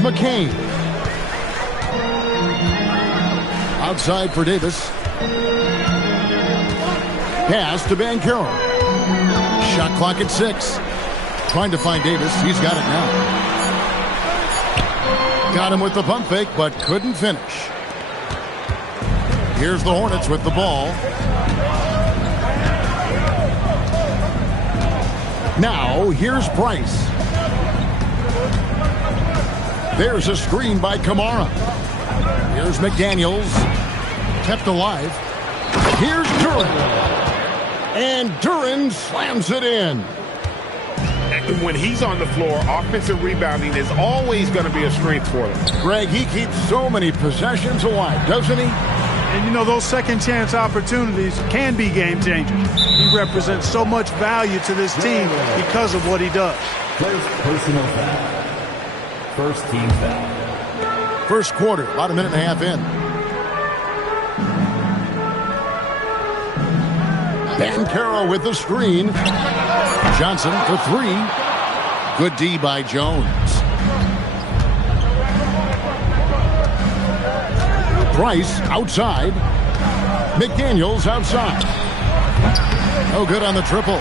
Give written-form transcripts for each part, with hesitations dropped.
McCain. Outside for Davis. Pass to Banchero. Shot clock at 6. Trying to find Davis. He's got it now. Got him with the pump fake, but couldn't finish. Here's the Hornets with the ball. Now, here's Price. There's a screen by Kamara. Here's McDaniels. Kept alive. Here's Duren. And Duren slams it in. When he's on the floor, offensive rebounding is always going to be a strength for them. Greg, he keeps so many possessions alive, doesn't he? And, you know, those second-chance opportunities can be game-changers. He represents so much value to this team because of what he does. First personal foul. First team foul. First quarter, about a minute and a half in. Banchero with the screen. Johnson for 3. Good D by Jones. Price outside. McDaniels outside. No good on the triple.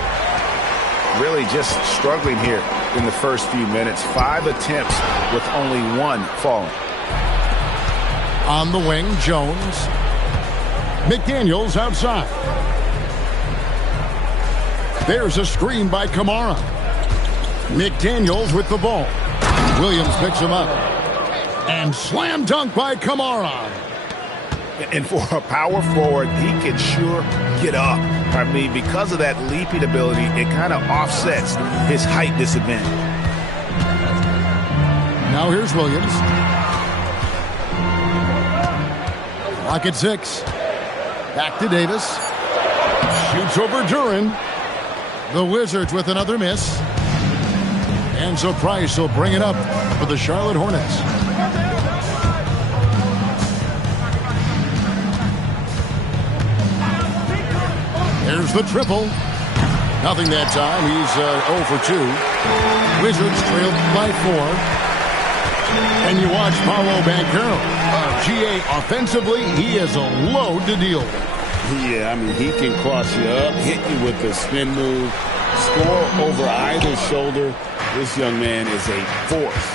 Really just struggling here in the first few minutes. 5 attempts with only 1 falling. On the wing, Jones. McDaniels outside. There's a screen by Kamara. McDaniels with the ball. Williams picks him up. And slam dunk by Kamara. And for a power forward, he can sure get up. I mean, because of that leaping ability, it kind of offsets his height disadvantage. Now here's Williams. Clock at 6. Back to Davis. Shoots over Duren. The Wizards with another miss. And so Price will bring it up for the Charlotte Hornets. There's the triple. Nothing that time. He's 0 for 2. Wizards trailed by 4. And you watch Paolo Banchero. GA offensively, he is a load to deal with. Yeah, I mean, he can cross you up, hit you with a spin move, score over either shoulder. This young man is a force.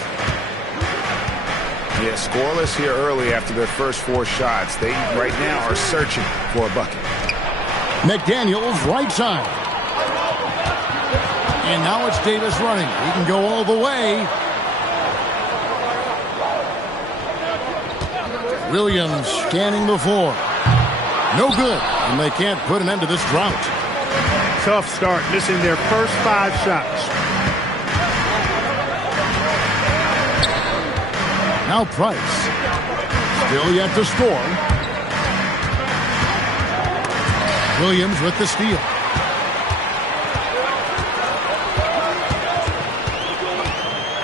Yeah, scoreless here early after their first 4 shots. They right now are searching for a bucket. McDaniels right side. And now it's Davis running. He can go all the way. Williams scanning the floor. No good, and they can't put an end to this drought. Tough start, missing their first 5 shots. Now Price. Still yet to score. Williams with the steal.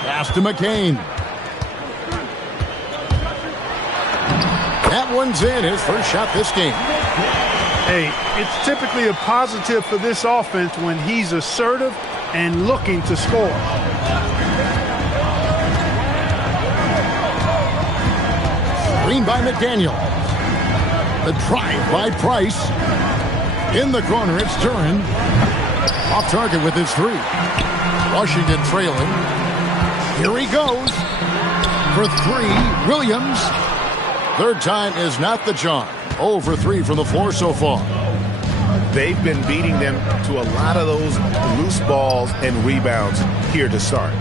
Pass to McCain. That one's in, his first shot this game. Hey, it's typically a positive for this offense when he's assertive and looking to score. Screen by McDaniel. The drive by Price. In the corner, it's Duren. Off target with his 3. Washington trailing. Here he goes. For 3, Williams. Third time is not the charm. 0 for 3 from the floor so far. They've been beating them to a lot of those loose balls and rebounds here to start.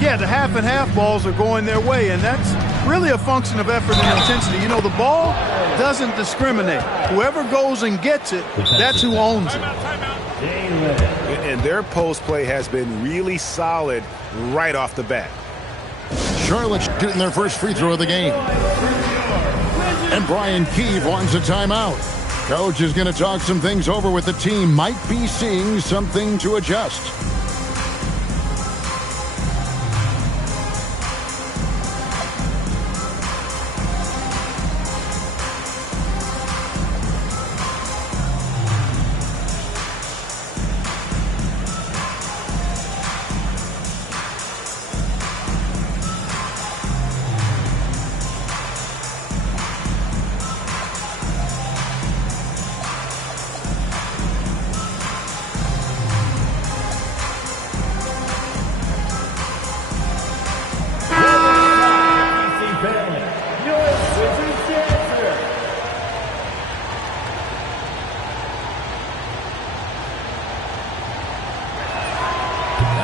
Yeah, the half and half balls are going their way, and that's really a function of effort and intensity. You know, the ball doesn't discriminate. Whoever goes and gets it, that's who owns it. And their post play has been really solid right off the bat. Charlotte shooting their first free throw of the game. And Brian Keefe wants a timeout. Coach is going to talk some things over with the team. Might be seeing something to adjust.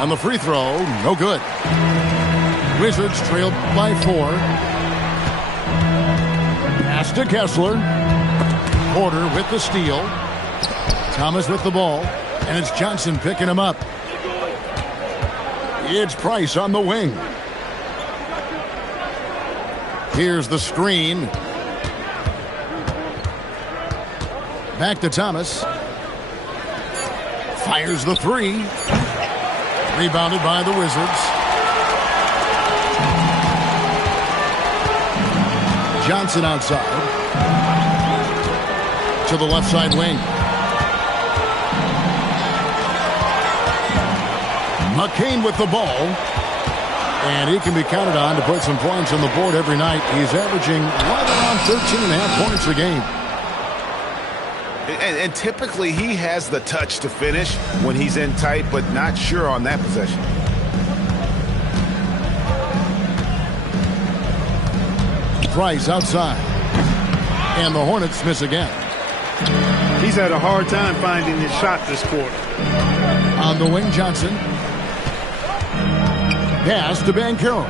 On the free throw, no good. Wizards trailed by 4. Pass to Kessler. Porter with the steal. Thomas with the ball. And it's Johnson picking him up. It's Price on the wing. Here's the screen. Back to Thomas. Fires the 3. Rebounded by the Wizards. Johnson outside. To the left side wing. McCain with the ball. And he can be counted on to put some points on the board every night. He's averaging right around 13.5 points a game. And typically he has the touch to finish when he's in tight, but not sure on that possession. Price outside. And the Hornets miss again. He's had a hard time finding his shot this quarter. On the wing, Johnson. Pass to Banchero.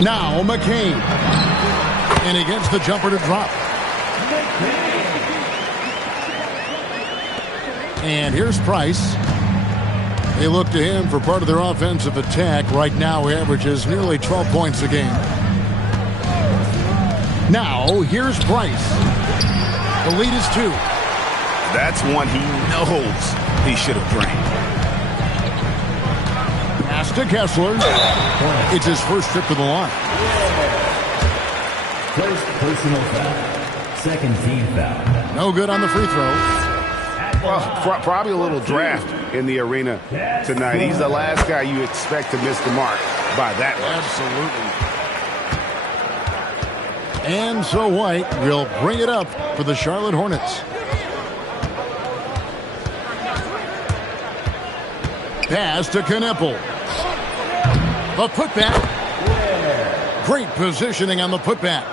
Now McCain. And he gets the jumper to drop. And here's Price. They look to him for part of their offensive attack. Right now, he averages nearly 12 points a game. Now, here's Price. The lead is 2. That's one he knows he should have drained. Pass to Kessler. It's his first trip to the line. First personal foul. Second team foul. No good on the free throw. Well, probably a little draft in the arena tonight. He's the last guy you expect to miss the mark by that much. Absolutely. And so White will bring it up for the Charlotte Hornets. Pass to Kneppel. The putback. Great positioning on the putback.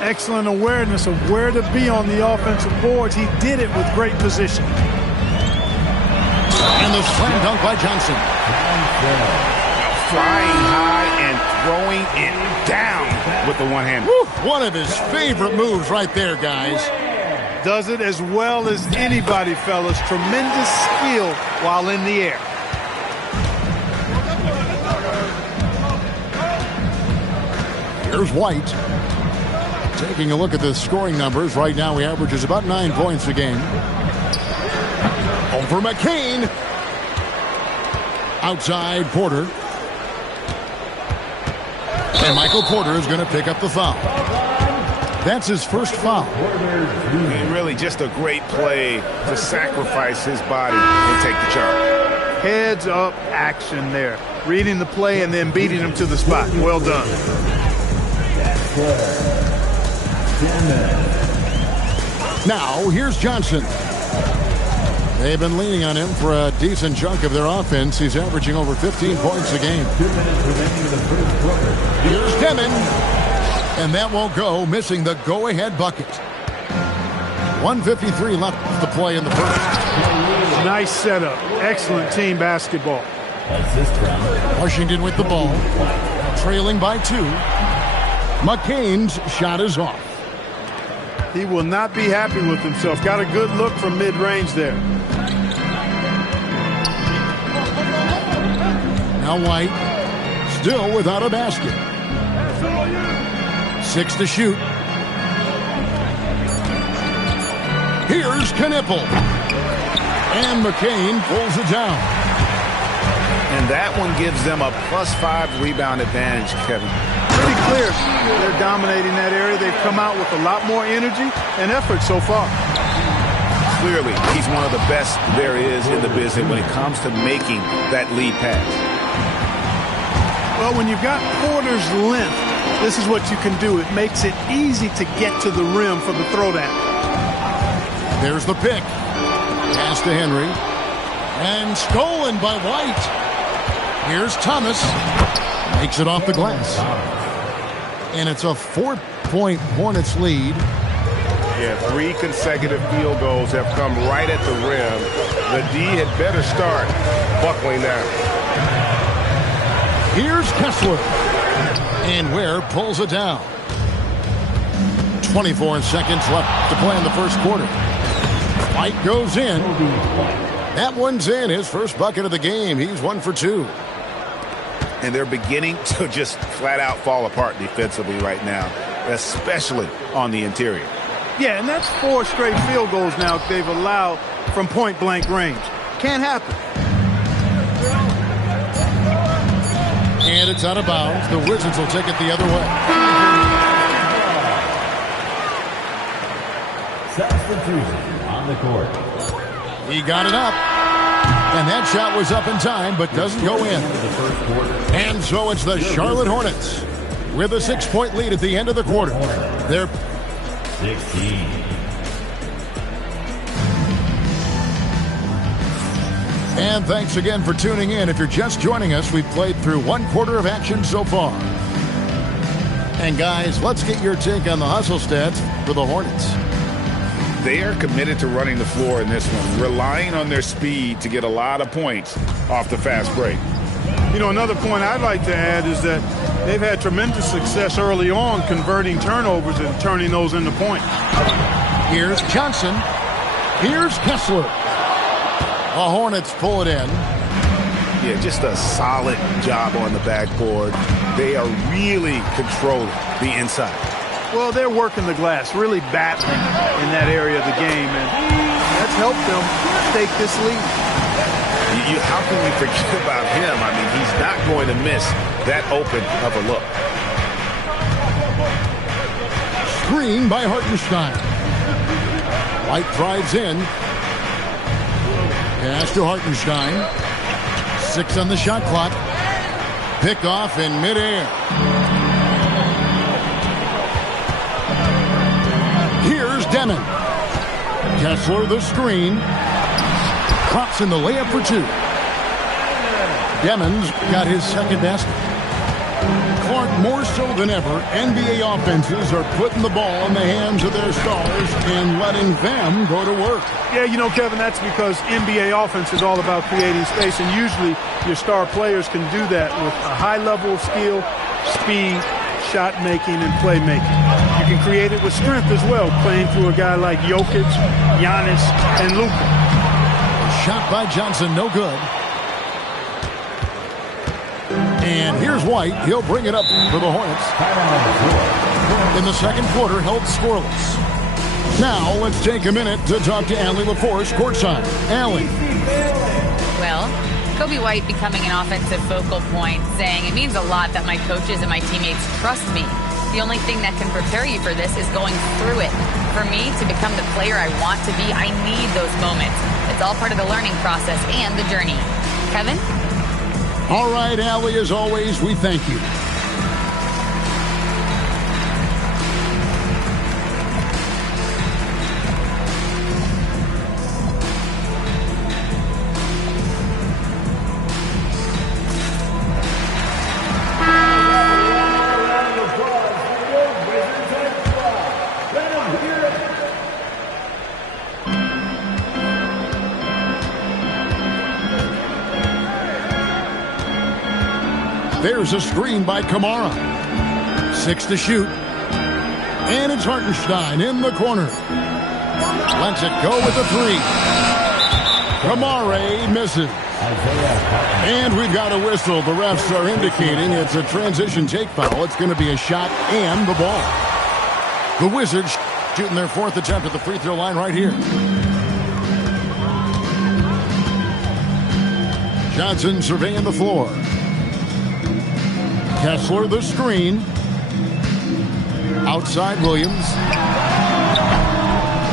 Excellent awareness of where to be on the offensive boards. He did it with great position. And the slam dunk by Johnson. Flying high and throwing it down with the one hand. One of his favorite moves right there, guys. Does it as well as anybody, fellas. Tremendous skill while in the air. Here's White. Taking a look at the scoring numbers. Right now, he averages about 9 points a game. Over McCain. Outside Porter. And Michael Porter is going to pick up the foul. That's his first foul. And really just a great play to sacrifice his body and take the charge. Heads up action there. Reading the play and then beating him to the spot. Well done. Now, here's Johnson. They've been leaning on him for a decent chunk of their offense. He's averaging over 15 points a game. Here's Demon. And that won't go, missing the go-ahead bucket. 1:53 left to play in the first. Nice setup. Excellent team basketball. Washington with the ball. Trailing by 2. McCain's shot is off. He will not be happy with himself. Got a good look from mid-range there. Now White, still without a basket. 6 to shoot. Here's Kneppel. And McCain pulls it down. And that one gives them a +5 rebound advantage, Kevin. Pretty clear. They're dominating that area. They've come out with a lot more energy and effort so far. Clearly, he's one of the best there is in the business when it comes to making that lead pass. Well, when you've got Porter's length, this is what you can do. It makes it easy to get to the rim for the throwdown. There's the pick. Pass to Henry. And stolen by White. Here's Thomas. Makes it off the glass. And it's a 4-point Hornets lead. Yeah, 3 consecutive field goals have come right at the rim. The D had better start buckling there. Here's Kessler. And Ware pulls it down. 24 seconds left to play in the first quarter. White goes in. That one's in. His first bucket of the game. He's 1 for 2. And they're beginning to just flat out fall apart defensively right now, especially on the interior. Yeah, and that's 4 straight field goals now they've allowed from point-blank range. Can't happen. And it's out of bounds. The Wizards will take it the other way. Substitution on the court. He got it up. And that shot was up in time, but doesn't go in. And so it's the Charlotte Hornets with a 6-point lead at the end of the quarter. They're 16. And thanks again for tuning in. If you're just joining us, we've played through 1 quarter of action so far. And guys, let's get your take on the hustle stats for the Hornets. They are committed to running the floor in this one, relying on their speed to get a lot of points off the fast break. You know, another point I'd like to add is that they've had tremendous success early on converting turnovers and turning those into points. Here's Johnson. Here's Kessler. The Hornets pull it in. Yeah, just a solid job on the backboard. They are really controlling the inside. Well, they're working the glass, really battling in that area of the game, and that's helped them take this lead. How can we forget about him? I mean, he's not going to miss that open of a look. Screen by Hartenstein. White drives in. Pass to Hartenstein. 6 on the shot clock. Pick off in midair. Here's Demon. Kessler the screen. Crops in the layup for 2. Demon's got his second basket. Clark, more so than ever, NBA offenses are putting the ball in the hands of their stars and letting them go to work. Yeah, you know, Kevin, that's because NBA offense is all about creating space, and usually your star players can do that with a high level of skill, speed, shot making, and playmaking. You can create it with strength as well, playing through a guy like Jokic, Giannis, and Luka. Shot by Johnson, no good. And here's White. He'll bring it up for the Hornets. In the second quarter, held scoreless. Now, let's take a minute to talk to Allie LaForce courtside. Allie. Well, Kobe White becoming an offensive focal point, saying it means a lot that my coaches and my teammates trust me. The only thing that can prepare you for this is going through it. For me to become the player I want to be, I need those moments. It's all part of the learning process and the journey. Kevin? All right, Allie, as always, we thank you. There's a screen by Kamara. 6 to shoot. And it's Hartenstein in the corner. Lets it go with a 3. Kamara misses. And we've got a whistle. The refs are indicating it's a transition take foul. It's going to be a shot and the ball. The Wizards shooting their 4th attempt at the free throw line right here. Johnson surveying the floor. Kessler the screen. Outside Williams.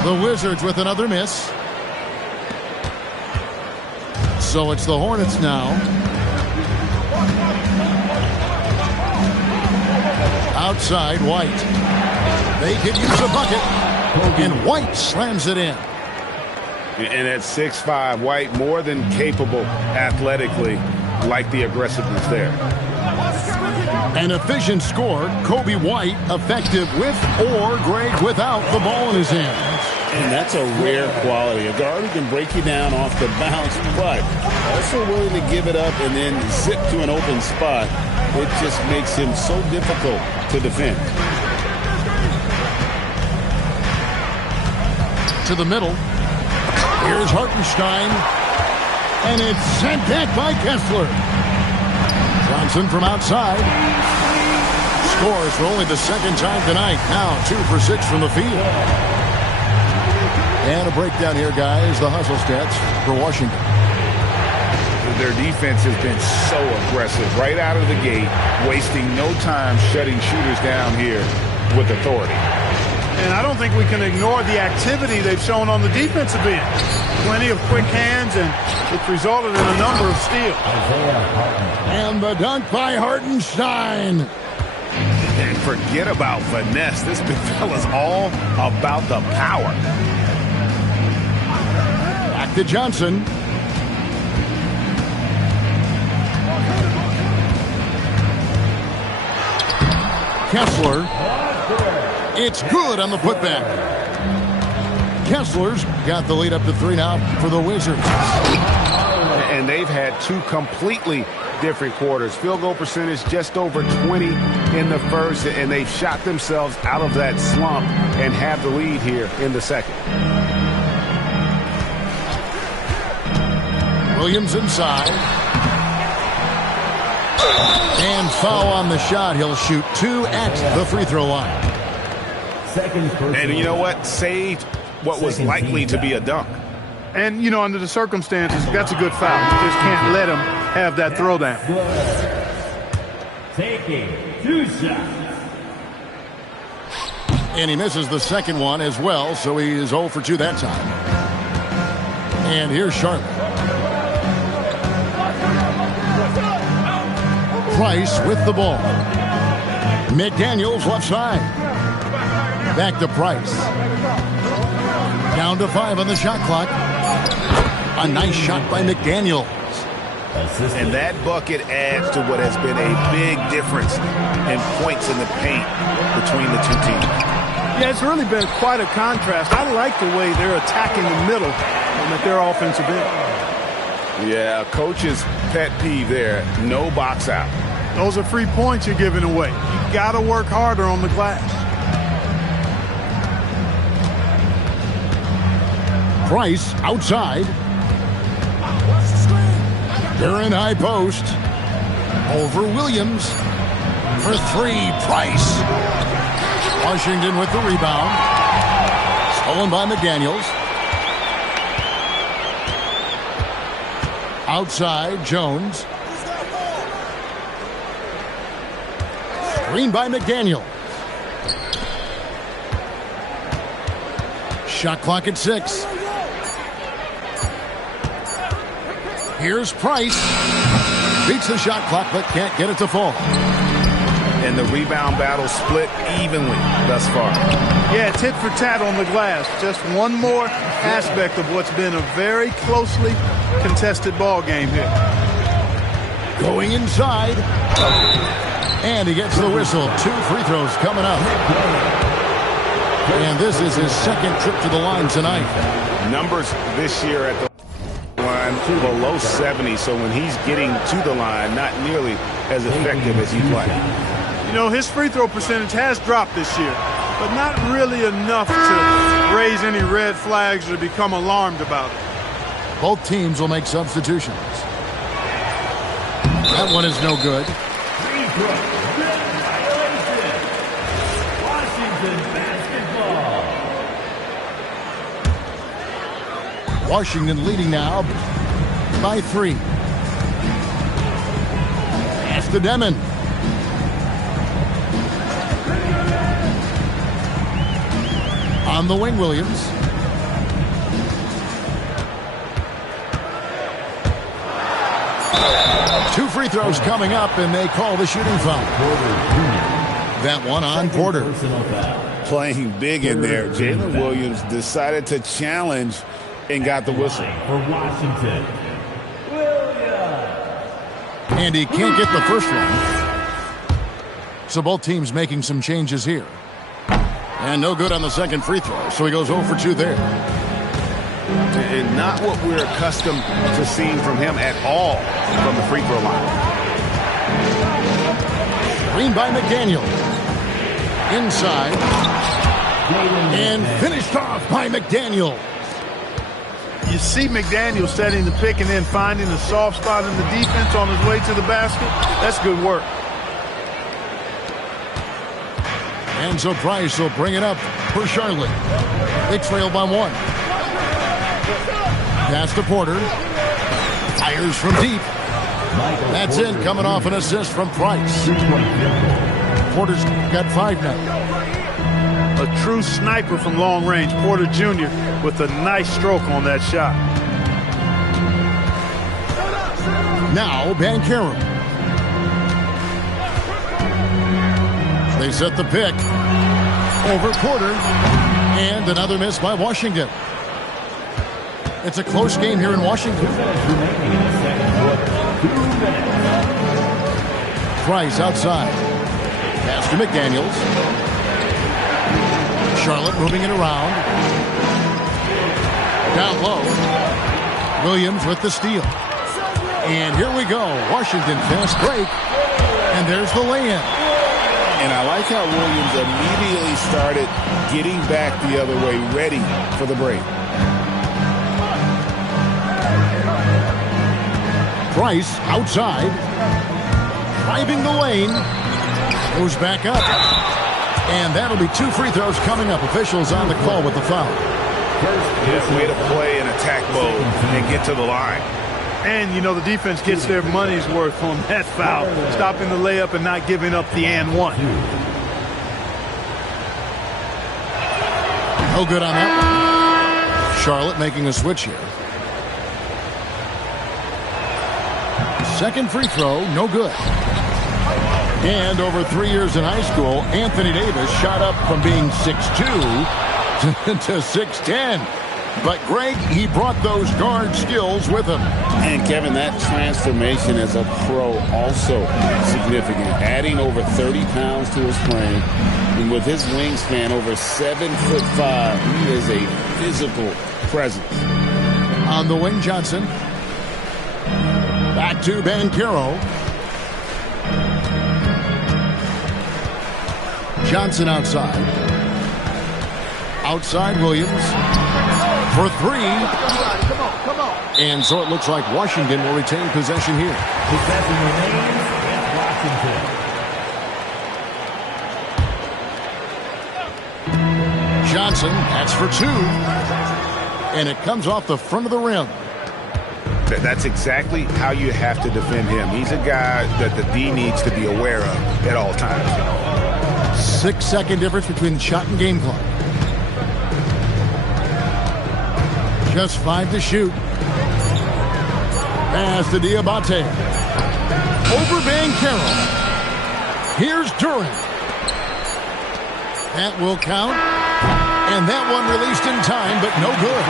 The Wizards with another miss. So it's the Hornets now. Outside White. They could use a bucket. And White slams it in. And at 6'5", White more than capable athletically, like the aggressiveness there. An efficient score. Kobe White effective with or great without the ball in his hands. And that's a rare quality. A guard who can break you down off the bounce, but also willing to give it up and then zip to an open spot. It just makes him so difficult to defend. To the middle. Here's Hartenstein. And it's sent back by Kessler. Johnson from outside. Scores for only the second time tonight. Now 2 for 6 from the field. And a breakdown here, guys. The hustle stats for Washington. Their defense has been so aggressive right out of the gate, wasting no time shutting shooters down here with authority. And I don't think we can ignore the activity they've shown on the defensive end. Plenty of quick hands, and it's resulted in a number of steals. And the dunk by Hartenstein. And forget about finesse. This big fella's all about the power. Back to Johnson. Kessler. It's good on the putback. Kessler's got the lead up to 3 now for the Wizards. And they've had 2 completely different quarters. Field goal percentage just over 20 in the first, and they've shot themselves out of that slump and have the lead here in the second. Williams inside. And foul on the shot. He'll shoot 2 at the free throw line. And you know what? Saved what was likely to be a dunk. And, you know, under the circumstances, that's a good foul. You just can't let him have that throwdown. Taking 2 shots. And he misses the second one as well, so he is 0 for 2 that time. And here's Charlotte. Price with the ball. McDaniels left side. Back to Price. Down to 5 on the shot clock. A nice shot by McDaniels. And that bucket adds to what has been a big difference in points in the paint between the 2 teams. Yeah, it's really been quite a contrast. I like the way they're attacking the middle and at their offensive end. Yeah, coach's pet peeve there. No box out. Those are free points you're giving away. You got to work harder on the glass. Price outside. They're in high post. Over Williams for 3. Price. Washington with the rebound. Stolen by McDaniels. Outside, Jones. Screen by McDaniel. Shot clock at 6. Here's Price. Beats the shot clock, but can't get it to fall. And the rebound battle split evenly thus far. Yeah, tit for tat on the glass. Just one more aspect of what's been a very closely contested ball game here. Going inside. And he gets the whistle. 2 free throws coming up. And this is his second trip to the line tonight. Numbers this year at the line below 70, so when he's getting to the line, not nearly as effective as he'd like. You know, his free throw percentage has dropped this year, but not really enough to raise any red flags or become alarmed about it. Both teams will make substitutions. That one is no good. Washington leading now by 3. Pass to Demon. On the wing, Williams. Two free throws coming up, and they call the shooting foul. That one on Porter. Playing big in there. Jalen Williams decided to challenge and got the whistle. For Washington, And he can't get the first one. So both teams making some changes here. And no good on the second free throw, so he goes 0 for 2 there. And not what we're accustomed to seeing from him at all from the free throw line. Screen by McDaniel. Inside. And finished off by McDaniel. You see McDaniel setting the pick and then finding a soft spot in the defense on his way to the basket. That's good work. And so Price will bring it up for Charlotte. They trail by 1. Pass to Porter. Fires from deep. That's in, coming off an assist from Price. Porter's got 5 now. A true sniper from long range, Porter Jr. with a nice stroke on that shot. Now Banchero. They set the pick. Over Porter. And another miss by Washington. It's a close game here in Washington. Price outside. Pass to McDaniels. Charlotte moving it around. Down low. Williams with the steal. And here we go. Washington fast break. And there's the lay-in. And I like how Williams immediately started getting back the other way, ready for the break. Price outside. Driving the lane. Goes back up. And that'll be 2 free throws coming up. Officials on the call with the foul. Yeah, way to play in attack mode and get to the line. And, you know, the defense gets their money's worth on that foul. Stopping the layup and not giving up the and one. No good on that one. Charlotte making a switch here. Second free throw, no good. And over 3 years in high school, Anthony Davis shot up from being 6'2" to 6'10". But Greg, he brought those guard skills with him. And Kevin, that transformation as a pro also significant. Adding over 30 pounds to his frame. And with his wingspan over 7'5", he is a physical presence. On the wing, Johnson. Back to Banchero. Johnson outside. Outside Williams. For 3. Come on. And so it looks like Washington will retain possession here. Possession remains at Washington. Johnson, that's for 2. And it comes off the front of the rim. That's exactly how you have to defend him. He's a guy that the D needs to be aware of at all times. 6-second difference between shot and game clock. Just 5 to shoot. Pass to Diabate. Over Banchero. Here's Duran. That will count. And that one released in time, but no good.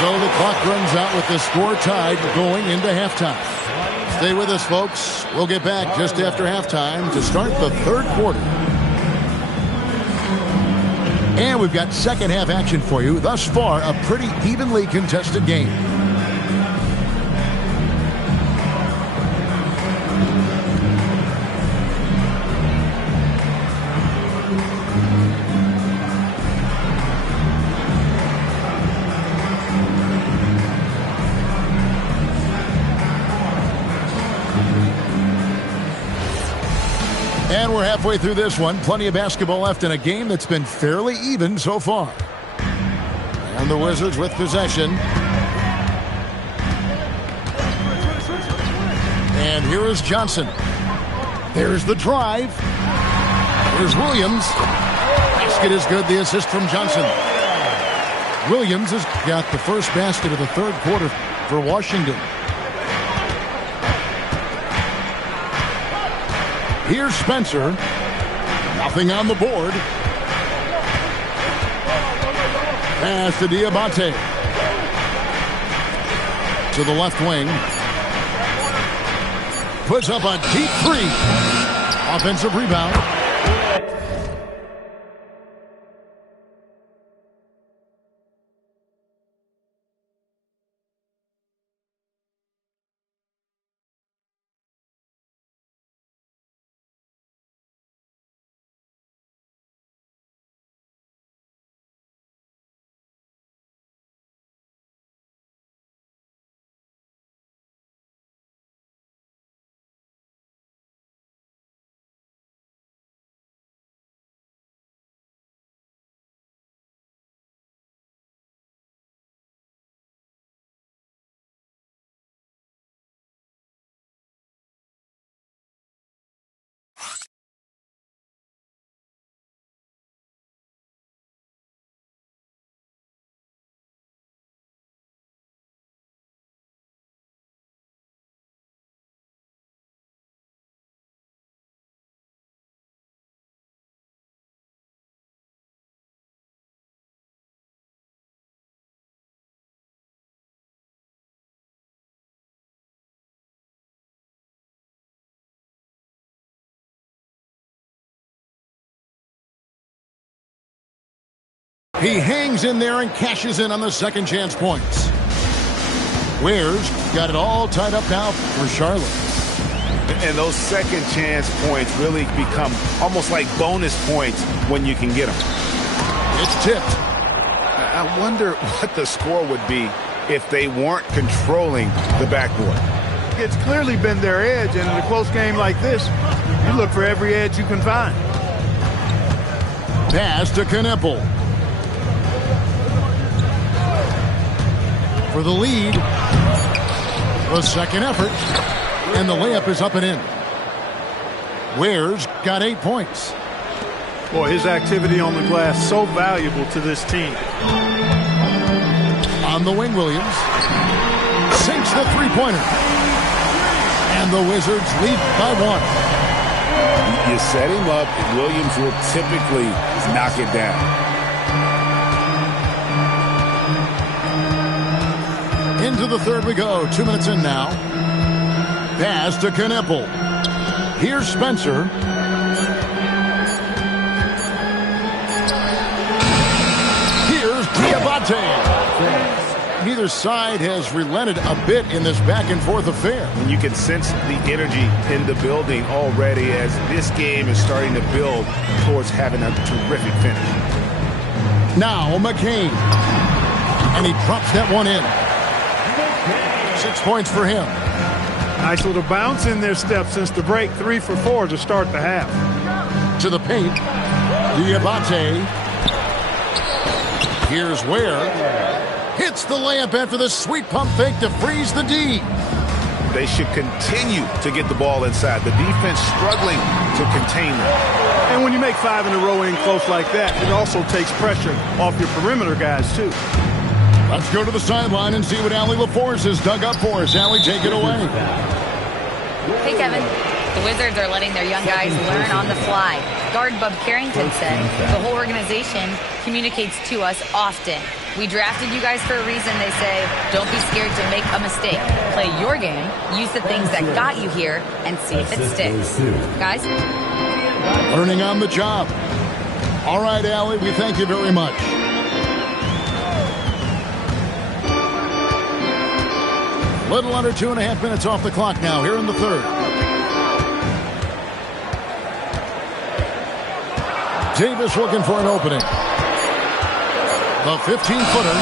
So the clock runs out with the score tied going into halftime. Stay with us, folks. We'll get back just after halftime to start the third quarter. And we've got second half action for you. Thus far, a pretty evenly contested game. And we're halfway through this one. Plenty of basketball left in a game that's been fairly even so far. And the Wizards with possession. And here is Johnson. There's the drive. Here's Williams. Basket is good. The assist from Johnson. Williams has got the first basket of the third quarter for Washington. Here's Spencer. Nothing on the board. Pass to Diabate. To the left wing. Puts up a deep 3. Offensive rebound. He hangs in there and cashes in on the second chance points. Ware's got it all tied up now for Charlotte. And those second chance points really become almost like bonus points when you can get them. It's tipped. I wonder what the score would be if they weren't controlling the backboard. It's clearly been their edge, and in a close game like this, you look for every edge you can find. Pass to Kneppel. For the lead. The second effort. And the layup is up and in. Ware's got 8 points. Boy, his activity on the glass so valuable to this team. On the wing, Williams. Sinks the three-pointer. And the Wizards lead by 1. You set him up, Williams will typically knock it down. Into the third we go. 2 minutes in now. Pass to Kneppel. Here's Spencer. Here's Diabate. Neither side has relented a bit in this back-and-forth affair. And you can sense the energy in the building already as this game is starting to build towards having a terrific finish. Now McCain. And he drops that one in. 6 points for him. Nice little bounce in their step since the break. 3 for 4 to start the half. To the paint. Diabate. Here's Ware. Hits the layup after the sweet pump fake to freeze the D. They should continue to get the ball inside. The defense struggling to contain them. And when you make 5 in a row in close like that, it also takes pressure off your perimeter guys, too. Let's go to the sideline and see what Allie LaForce has dug up for us. Allie, take it away. Hey, Kevin. The Wizards are letting their young guys learn on the fly. Guard Bub Carrington said the whole organization communicates to us often. We drafted you guys for a reason, they say. Don't be scared to make a mistake. Play your game, use the things that got you here, and see if it sticks. Guys? Learning on the job. All right, Allie, we thank you very much. Little under 2.5 minutes off the clock now here in the third. Davis looking for an opening. The 15-footer.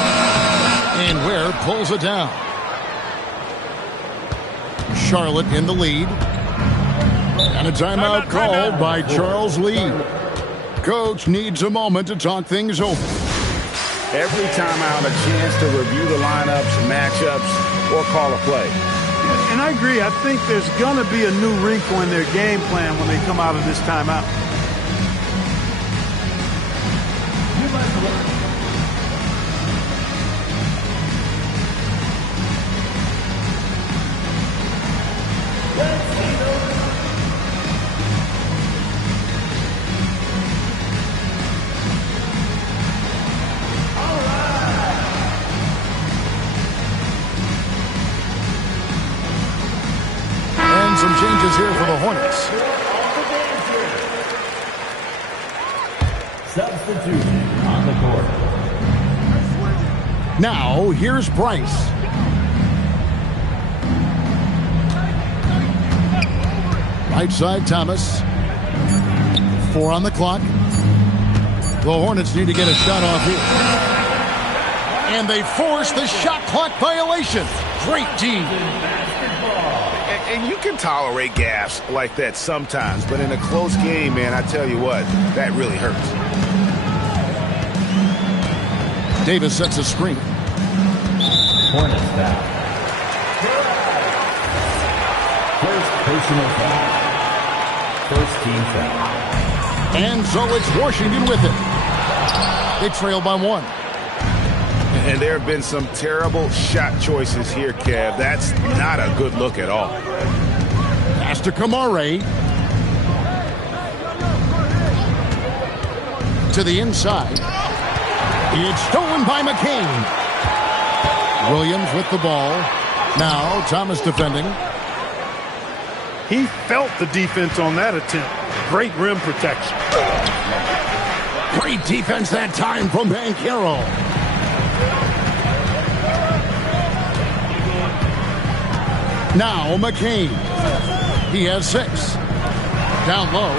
And Ware pulls it down. Charlotte in the lead. And a timeout called by Charles Lee. Coach needs a moment to talk things over. Every timeout, a chance to review the lineups, matchups, or call a play. And I agree. I think there's going to be a new wrinkle in their game plan when they come out of this timeout. Some changes here for the Hornets. Substitution on the court. Now, here's Bryce. Right side, Thomas. 4 on the clock. The Hornets need to get a shot off here. And they force the shot clock violation. Great D. And you can tolerate gaffes like that sometimes, but in a close game, man, I tell you what, that really hurts. Davis sets a screen. Hornets foul. First personal foul. First team foul. And so it's Washington with it. They trail by 1. And there have been some terrible shot choices here, Kev. That's not a good look at all. Pass to Kamare. To the inside. It's stolen by McCain. Williams with the ball. Now Thomas defending. He felt the defense on that attempt. Great rim protection. Great defense that time from Banchero. Now McCain. He has 6. Down low.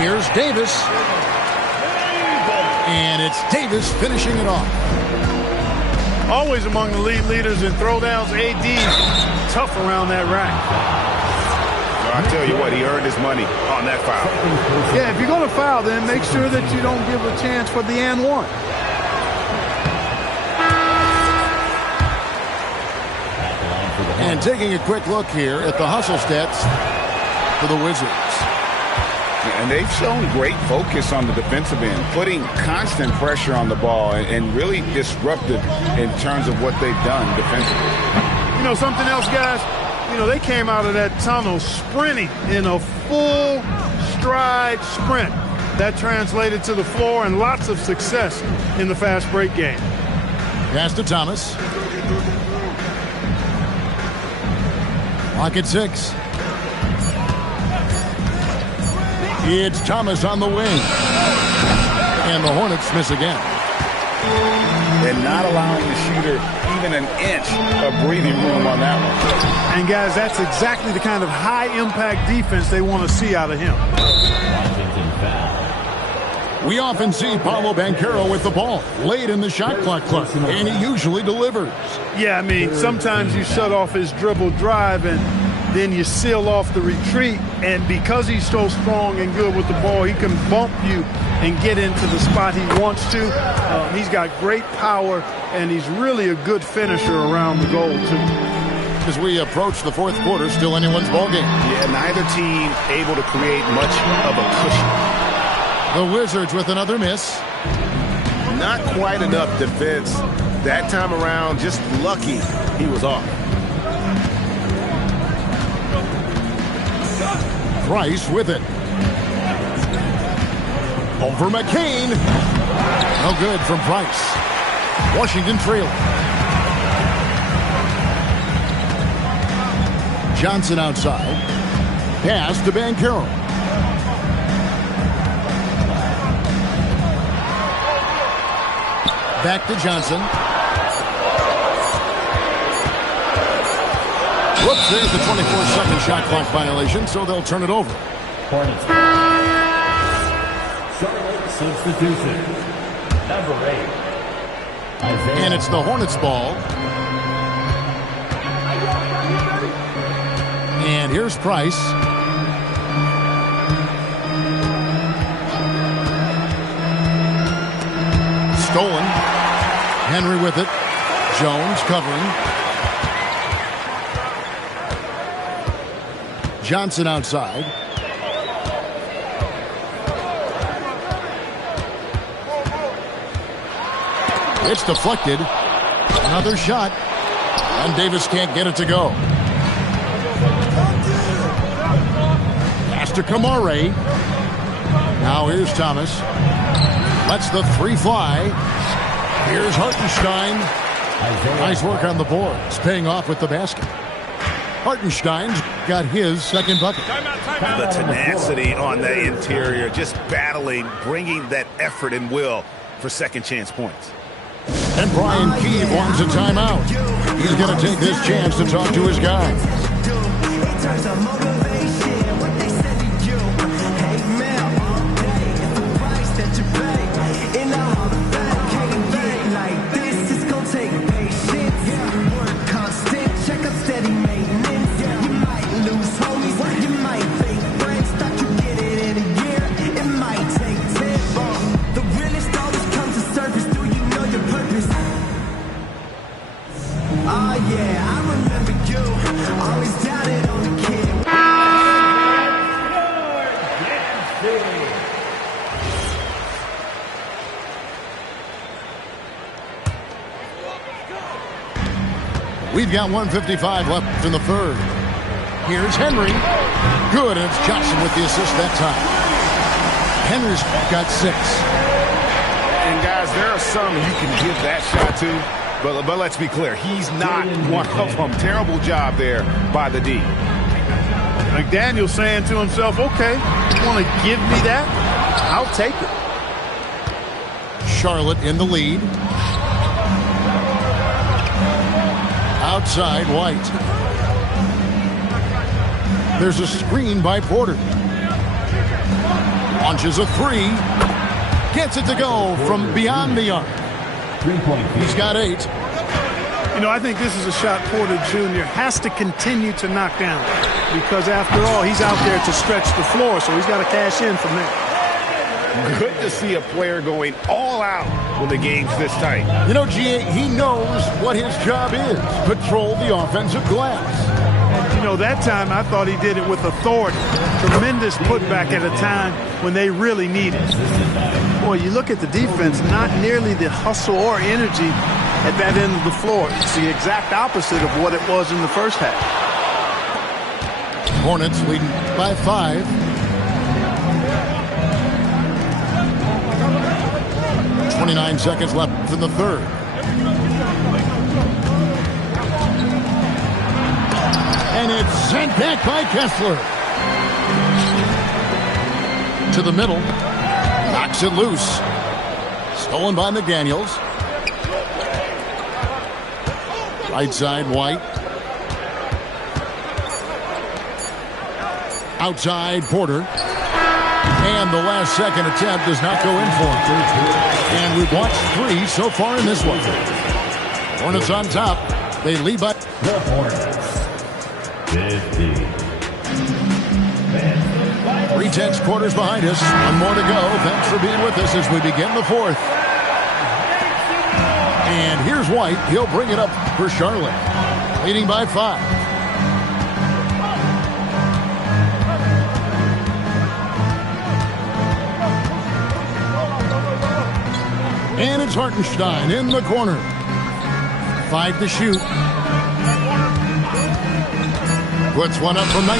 Here's Davis. And it's Davis finishing it off. Always among the league leaders in throwdowns. AD tough around that rack. I tell you what, he earned his money on that foul. Yeah, if you're going to foul, then make sure that you don't give a chance for the and one. And taking a quick look here at the hustle stats for the Wizards. And they've shown great focus on the defensive end, putting constant pressure on the ball and really disruptive in terms of what they've done defensively. You know, something else, guys? You know, they came out of that tunnel sprinting in a full stride sprint. That translated to the floor and lots of success in the fast break game. Pass to Thomas. Clock at 6. It's Thomas on the wing. And the Hornets miss again. And not allowing the shooter even an inch of breathing room on that one. And, guys, that's exactly the kind of high-impact defense they want to see out of him. We often see Paolo Banchero with the ball late in the shot clock, and he usually delivers. Yeah, I mean, sometimes you shut off his dribble drive and then you seal off the retreat, and because he's so strong and good with the ball, he can bump you and get into the spot he wants to. He's got great power, and he's really a good finisher around the goal, too. As we approach the fourth quarter, still anyone's ball game. Yeah, neither team able to create much of a cushion. The Wizards with another miss. Not quite enough defense that time around. Just lucky he was off. Price with it. Over McCain. No good from Price. Washington trailing. Johnson outside. Pass to Banchero. Back to Johnson. Whoops, there's the 24-second shot clock violation, so they'll turn it over. Hornets. Charlotte substitution. Number 8. And it's the Hornets ball. And here's Price. Stolen. Henry with it. Jones covering. Johnson outside. It's deflected. Another shot. And Davis can't get it to go. Pass to Kamare. Now here's Thomas. Lets the 3 fly. Here's Hartenstein. Nice work on the boards. Paying off with the basket. Hartenstein's got his second bucket. The tenacity on the interior, just battling, bringing that effort and will for second chance points. And Brian Keefe wants a timeout. He's going to take this chance to talk to his guys. We've got 1:55 left in the third. Here's Henry. Good, and it's Johnson with the assist that time. Henry's got 6. And guys, there are some you can give that shot to, but let's be clear, he's not one of them. Terrible job there by the D. McDaniel's saying to himself, okay, you want to give me that? I'll take it. Charlotte in the lead. Outside, White. There's a screen by Porter. Launches a three. Gets it to go from beyond the arc. He's got 8. You know, I think this is a shot Porter Jr. has to continue to knock down because, after all, he's out there to stretch the floor, so he's got to cash in from there. Good to see a player going all out when the game's this tight. You know, G.A., he knows what his job is. Patrol the offensive glass. And, you know, that time I thought he did it with authority. Tremendous putback at a time when they really need it. Boy, you look at the defense, not nearly the hustle or energy at that end of the floor. It's the exact opposite of what it was in the first half. Hornets leading by 5. .29 seconds left in the third. And it's sent back by Kessler. To the middle. Knocks it loose. Stolen by McDaniels. Right side, White. Outside, Porter. And the last second attempt does not go in for him. And we've watched 3 so far in this one. Hornets on top. They lead by... The Hornets. 50. 3 quarters behind us. 1 more to go. Thanks for being with us as we begin the 4th. And here's White. He'll bring it up for Charlotte. Leading by 5. And it's Hartenstein in the corner. 5 to shoot. Puts one up from 19.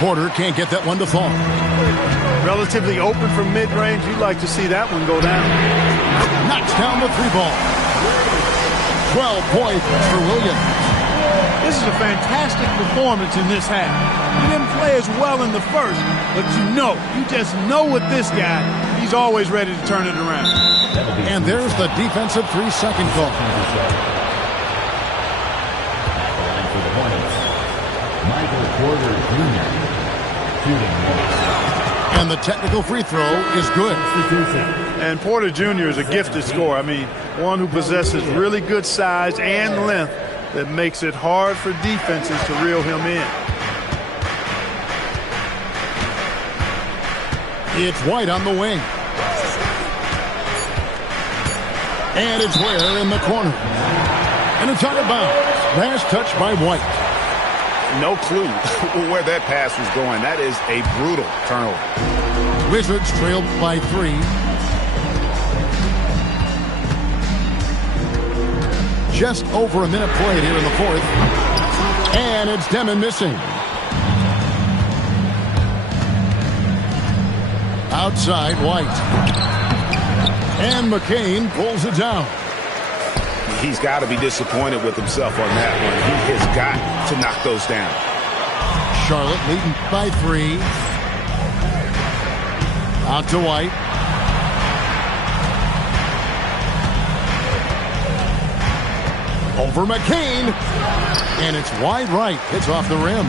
Porter can't get that one to fall. Relatively open from mid-range. You'd like to see that one go down. Knocks down the 3 ball. 12 points for Williams. This is a fantastic performance in this half. He didn't play as well in the first, but you just know with this guy, he's always ready to turn it around. And there's the defensive 3-second call. For the Hornets, Michael Porter Jr. shooting 1. And the technical free throw is good. And Porter Jr. is a gifted scorer. I mean, one who possesses really good size and length that makes it hard for defenses to reel him in. It's White on the wing. And it's Ware in the corner. And it's out of bounds. Last touch by White. No clue where that pass was going. That is a brutal turnover. Wizards trailed by 3. Just over a minute played here in the 4th. And it's Demon missing. Outside, White. And McCain pulls it down. He's got to be disappointed with himself on that one. He has got to knock those down. Charlotte leading by 3. Out to White. Over McCain. And it's wide right. Hits off the rim.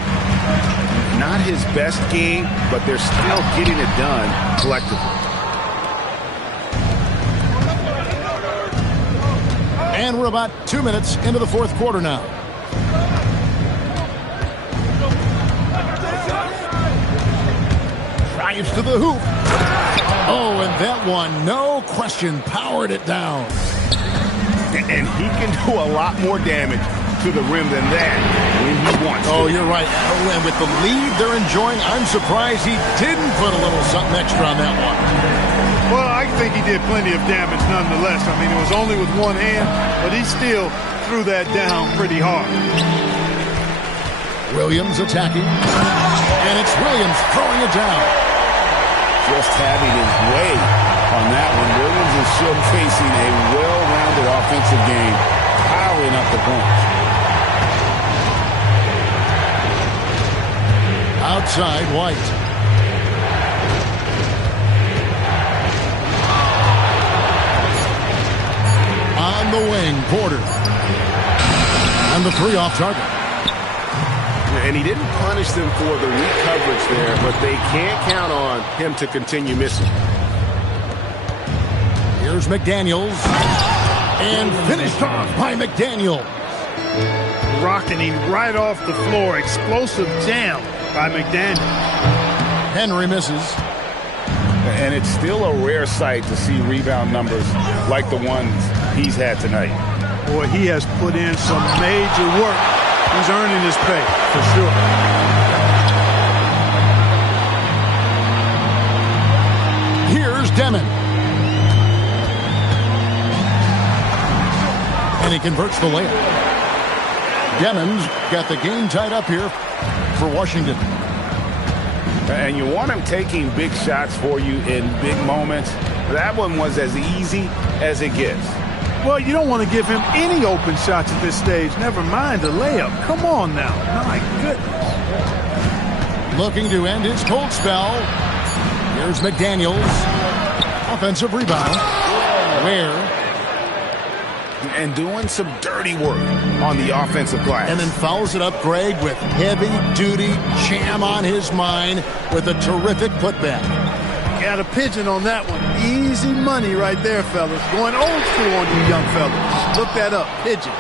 Not his best game, but they're still getting it done collectively. And we're about 2 minutes into the 4th quarter now. Drives to the hoop. Oh, and that one, no question, powered it down. And he can do a lot more damage to the rim than that when he wants to. Oh, you're right. Oh, and with the lead they're enjoying, I'm surprised he didn't put a little something extra on that one. Well, I think he did plenty of damage nonetheless. I mean, it was only with one hand, but he still threw that down pretty hard. Williams attacking. And it's Williams throwing it down. Just having his way on that one. Williams is showcasing a well-rounded offensive game, powering up the points. Outside, White. On the wing, Porter. And the three off target. And he didn't punish them for the weak coverage there, but they can't count on him to continue missing. Here's McDaniels. And finished off by McDaniel. Rocking him right off the floor. Explosive jam by McDaniel. Henry misses. And it's still a rare sight to see rebound numbers like the ones he's had tonight. Boy, he has put in some major work. He's earning his pay, for sure. Here's Demon. And he converts the layup. Demon's got the game tied up here for Washington. And you want him taking big shots for you in big moments. That one was as easy as it gets. Well, you don't want to give him any open shots at this stage. Never mind the layup. Come on now. My goodness. Looking to end his cold spell. Here's McDaniels. Offensive rebound. Ware. And doing some dirty work on the offensive glass. And then fouls it up, Greg, with heavy-duty jam on his mind with a terrific putback. Got a pigeon on that one. Easy money right there, fellas. Going old school on you young fellas. Look that up. Pigeon.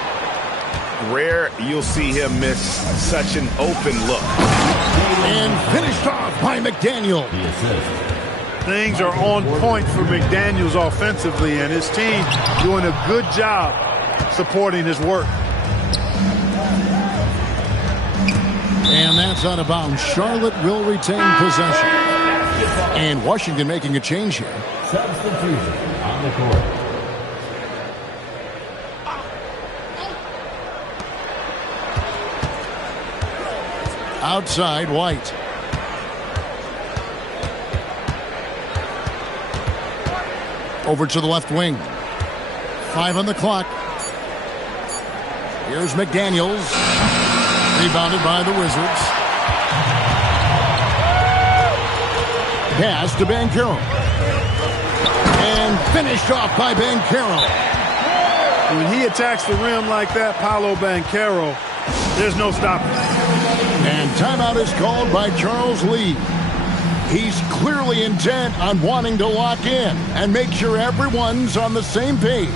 Rare you'll see him miss such an open look. And finished off by McDaniel. Things are on point for McDaniels offensively, and his team doing a good job supporting his work. And that's out of bounds. Charlotte will retain possession. And Washington making a change here. Substitution on the court. Outside, White. Over to the left wing. 5 on the clock. Here's McDaniels. Rebounded by the Wizards. Pass to Banchero. And finished off by Banchero. When he attacks the rim like that, Paolo Banchero, there's no stopping. And timeout is called by Charles Lee. He's clearly intent on wanting to lock in and make sure everyone's on the same page.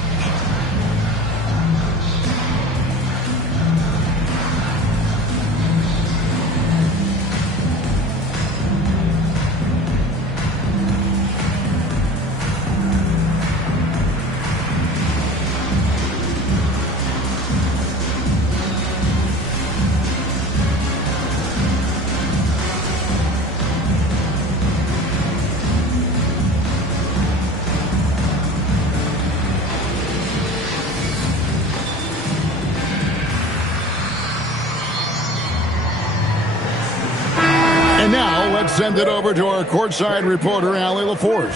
And now let's send it over to our courtside reporter, Allie LaForce.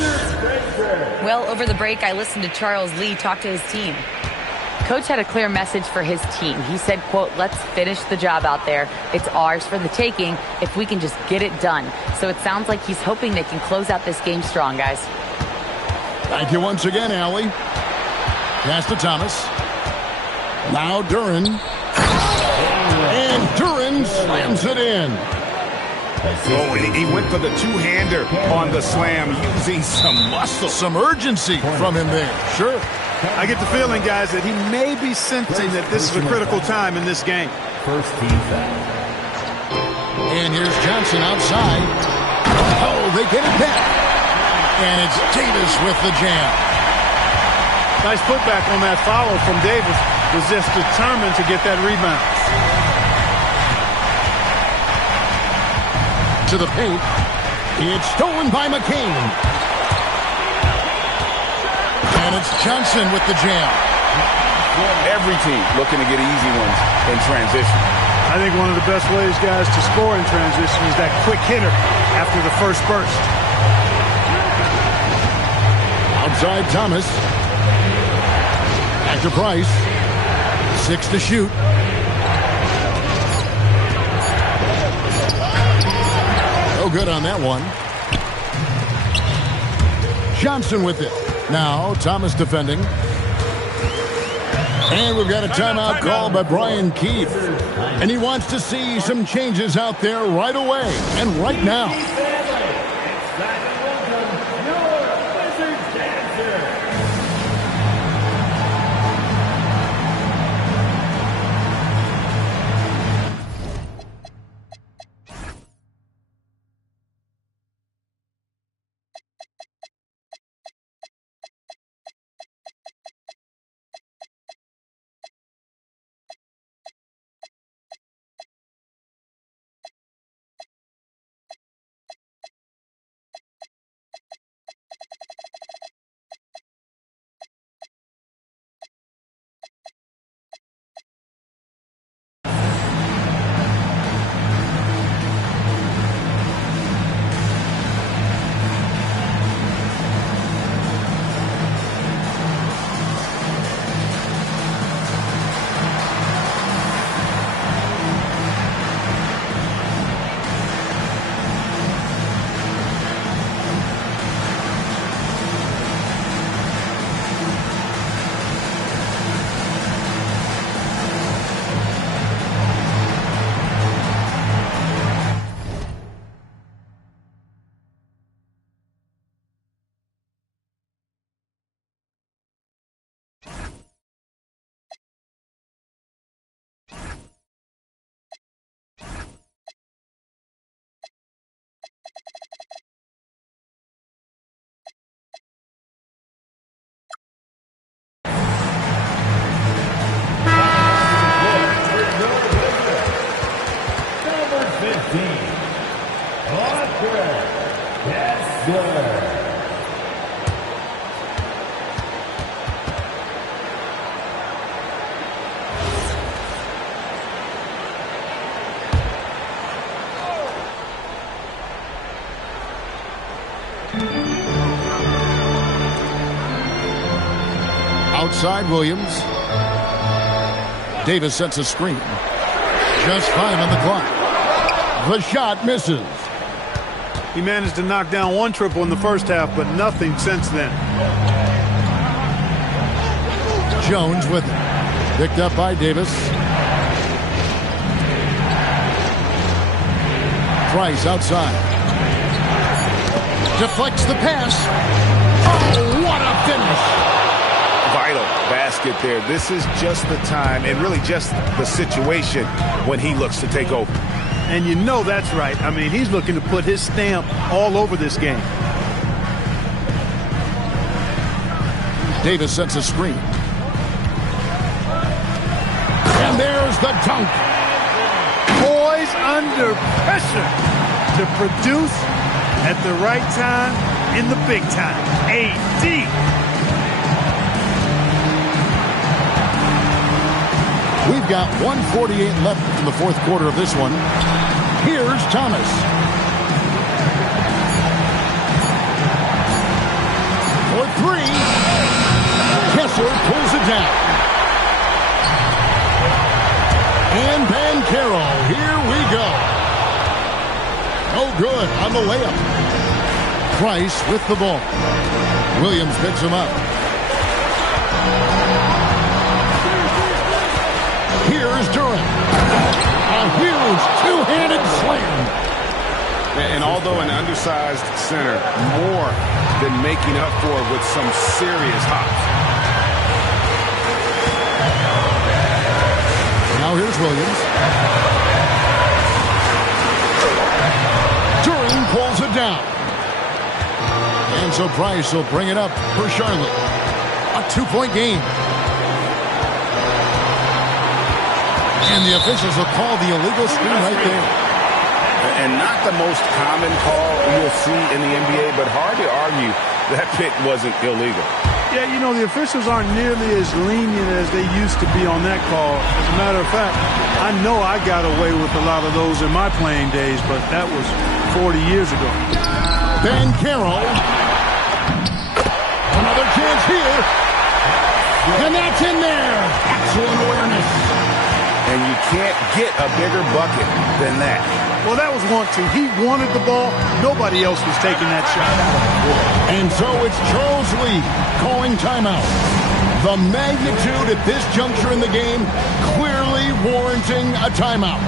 Well, over the break, I listened to Charles Lee talk to his team. Coach had a clear message for his team. He said, quote, let's finish the job out there. It's ours for the taking if we can just get it done. So it sounds like he's hoping they can close out this game strong, guys. Thank you once again, Allie. Pass to Thomas. Now Duran. And Duran slams it in. Oh, and he went for the two-hander on the slam, using some muscle. Some urgency from him there. Sure. I get the feeling, guys, that he may be sensing that this is a critical time in this game. First team foul. And here's Johnson outside. Oh, they get it back. And it's Davis with the jam. Nice putback on that follow from Davis. Was just determined to get that rebound. To the paint. It's stolen by McCain. And it's Johnson with the jam. Every team looking to get easy ones in transition. I think one of the best ways, guys, to score in transition is that quick hitter after the first burst. Outside Thomas. Back to Price. 6 to shoot. No good on that one. Johnson with it. Now Thomas defending. And we've got a timeout called by Brian Keefe. And he wants to see some changes out there right away and right now. Outside Williams. Davis sets a screen. Just 5 on the clock. The shot misses. He managed to knock down one triple in the first half, but nothing since then. Jones with it. Picked up by Davis. Price outside. Deflects the pass. Oh, what a finish. Vital basket there. This is just the time and really just the situation when he looks to take over. And you know that's right. I mean, he's looking to put his stamp all over this game. Davis sets a screen. And there's the dunk. Boys under pressure to produce at the right time in the big time. AD. We've got 1:48 left in the fourth quarter of this one. Here's Thomas. For three. Kessler pulls it down. And Bancaro, here we go. No good on the layup. Price with the ball. Williams picks him up. Here's Durant. A huge two-handed slam. And although an undersized center, more than making up for it with some serious hops. Now here's Williams. Durant pulls it down. And so Price will bring it up for Charlotte. A 2-point game. And the officials will call the illegal screen right there. And not the most common call you'll see in the NBA, but hard to argue that pick wasn't illegal. Yeah, you know, the officials aren't nearly as lenient as they used to be on that call. As a matter of fact, I know I got away with a lot of those in my playing days, but that was 40 years ago. Bancaro. Another chance here. And that's in there. Excellent awareness. And you can't get a bigger bucket than that. Well, that was one, too. He wanted the ball. Nobody else was taking that shot. And so it's Charles Lee calling timeout. The magnitude at this juncture in the game clearly warranting a timeout.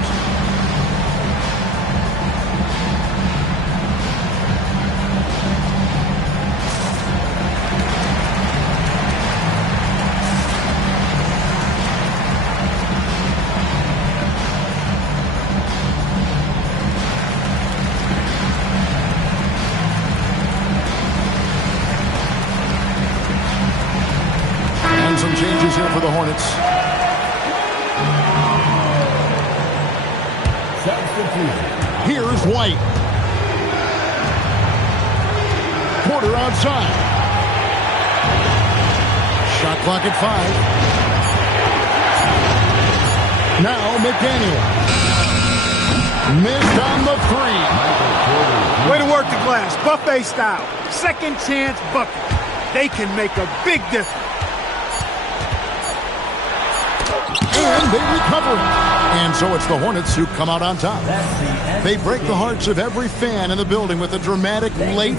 Some changes here for the Hornets. Here's White. Porter outside. Shot clock at 5. Now McDaniel. Missed on the 3. Way to work the glass. Buffet style. Second chance bucket. They can make a big difference. And they recover it. And so it's the Hornets who come out on top. They break the hearts of every fan in the building with a dramatic late